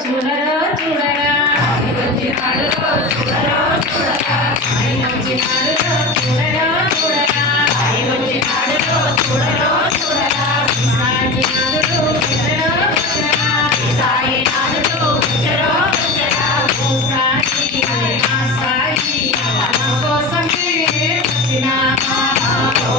చూడరో చూడరా ఆయన వచ్చినాడు చూడరో చూడరా ఆయన వచ్చినాడు చూడరో చూడరా ఆయన వచ్చినాడు చూడరో చూడరా సాగినాడు చూడరో చూడరా సాగినాడు చూడరో చూడరా ఓ సాగి మా సాగి మా కోసమే వచ్చినావా ఓ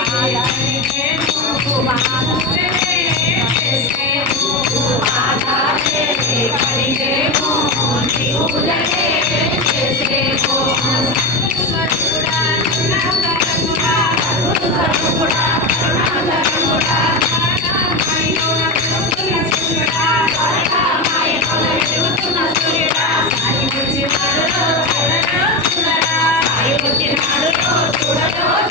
చూడలో చూడలో